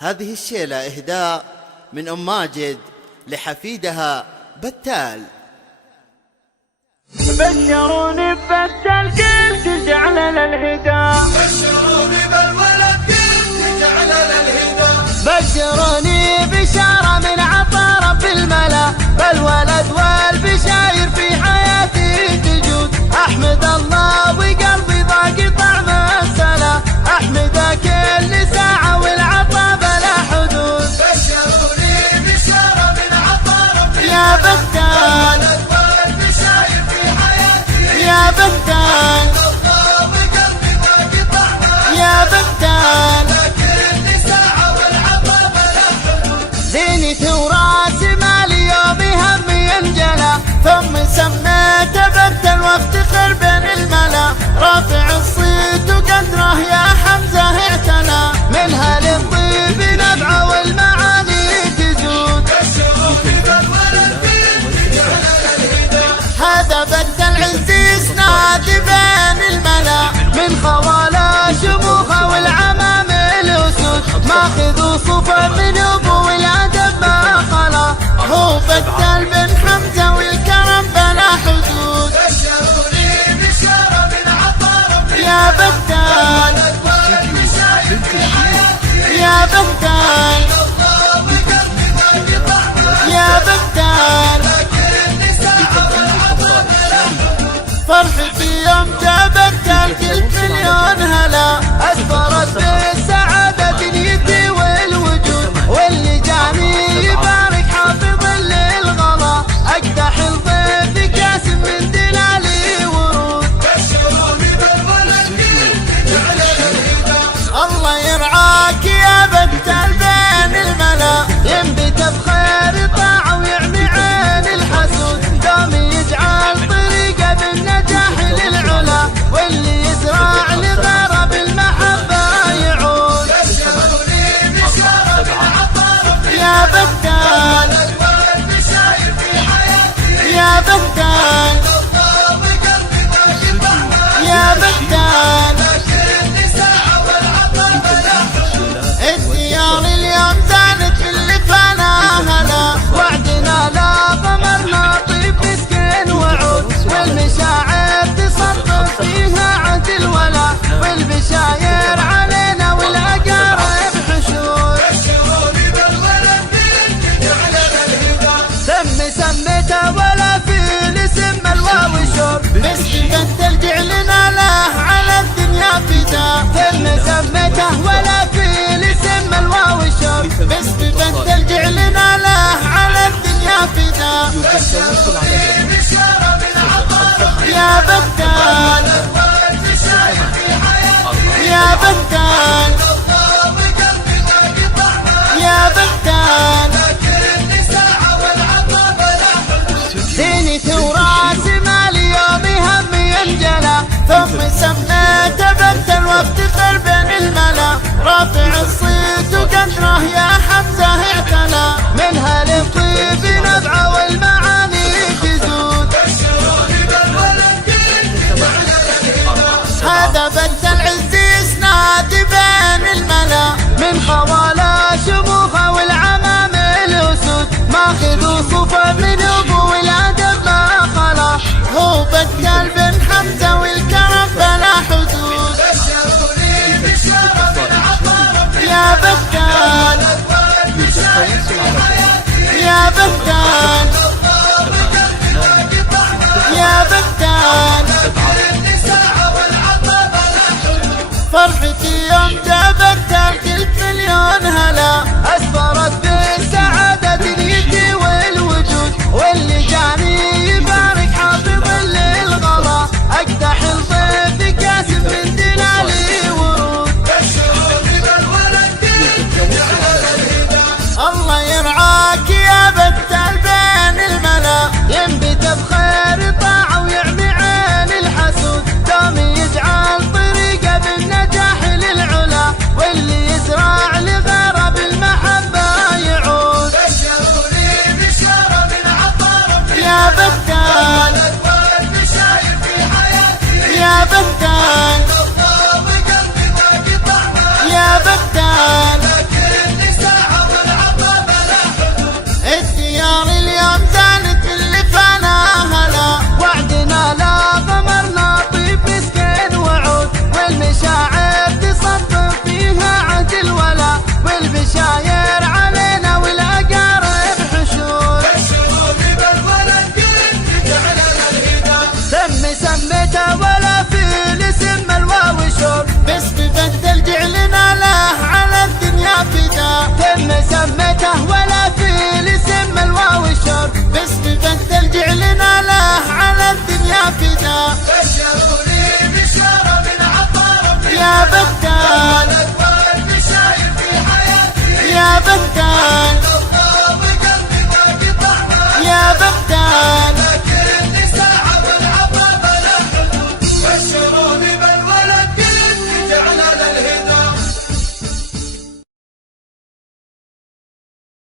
هذه الشيلة إهداء من أم ماجد لحفيدها بتال. بشروني ببتال قلت جعل للهدى، بشروني بالولد قلت جعل للهدى، بشروني بشارة من عطا رب الملا، بالولد والبشاير في حياتي تجود. أحمد الله وقلبي ضاق طعم السلا، أحمده كل ساعة والعطا بلا حدود. بشروني بشارة من عطا رب يا بتال والبشاير في حياتي، يا بتال الله وقلبي ضاق طعمه، يا بتال كل ساعة والعطا بلا حدود. زينتي وراسي مالي يومي همي ينجلى، ثم سميت بتال وافتخر بين الملا، رافع الصيت وقدره يا حمزة اعتلى، منها للطيب نبعه والمعاني تزود. بشروني بالولد قلت جعل للهدى، هذا بتال عزيز نادي بين الملا، من خوالة شموخه والعمام الأسود، ماخذ وصفه من أبو الأدب ما خلا، هو بتال بن حمزة والكرم بلا حدود. بشروني بشارة من عطا رب يا بتال والبشاير في حياتي، يا بتال الله وقلبي ضاق طعمه، يا بتال كل ساعة والعطا بلا حدود. فرحتي يوم جاء بتال قلت مليون هلا، أسفرت بالسعادة دنيتي والوجود، واللي جاني يبارك حافظ للغلا، أقدح الضيف كاس من دلالي ورود. بشروني بالولد قلت جعل للهدى، الله يرعاك يا بتال بين الملا، ينبت بخير طاعة ويعمي عين الحسود، دوم يجعل طريقه بالنجاح للعلا، واللي يزرع لغيره بالمحبة يعود. بشروني بشارة من عطا رب يا بتال والبشاير في حياتي، يا بتال الله وقلبي ضاق طعمه، يا بتال كل ساعة والعطا بلا حدود. الديار اليوم زانت في اللي فانا هلا، وعدنا لا قمرنا طيب مسكين وعود، والمشاعر تصفق فيها عهد الولا، والبشاير علينا والأقارب حشود. بشروني بالولد قلت جعل للهدى، سميته ولا في الاسم الواو شور، مسكي بتال جعلنا له على الدنيا فدا، سميته ولا في الاسم الواو شور، مسكي بتال جعلنا له على الدنيا فدا. بشارة من عطا رب يا بتال والبشاير في حياتي، يا بتال الله وقلبي ضاق طعمه، يا بتال كل ساعة والعطا بلا حدود. زينتي وراسي مالي يومي همي ينجلى، ثم سميت بتال وافتخر بين الملا، رافع الصيت وقدره يا حمزة اعتلى، منها للطيب نبعه والمعاني تزود. بشروني بالولد قلت جعل للهدى، هذا بتال عزيز نادي بين الملا، من خوالة شموخه والعمام الأسود، ماخذ وصفه من أبو الأدب ما خلا، هو بتال بن حمزة والكرم بلا حدود. بشروني بشارة من عطا رب يا بتال والبشاير في حياتي، يا بتال الله وقلبي ضاق طعمه، يا بتال كل ساعة والعطا بلا حدود. فرحتي يوم جاء بتال قلت مليون هلا، أسفرت بالسعادة دنيتي والوجود، واللي جاني يبارك حافظ للغلا، أقدح الضيف كاس من دلالي ورود. بشروني بالولد قلت جعل للهدى، الله يرعاك يا بتال بين الملا، ينبت بخير طاعة ويعمي عين الحسود، دوم يجعل طريقه بالنجاح للعلا، واللي يزرع لغيره بالمحبة يعود. بشروني بشارة من عطا رب بدل جعلنا له على الدنيا فدا تم سمته ولا في الاسم الواو الشر باسم بدل جعلنا له على الدنيا فدا بشروني بشارة من عطار يا بدال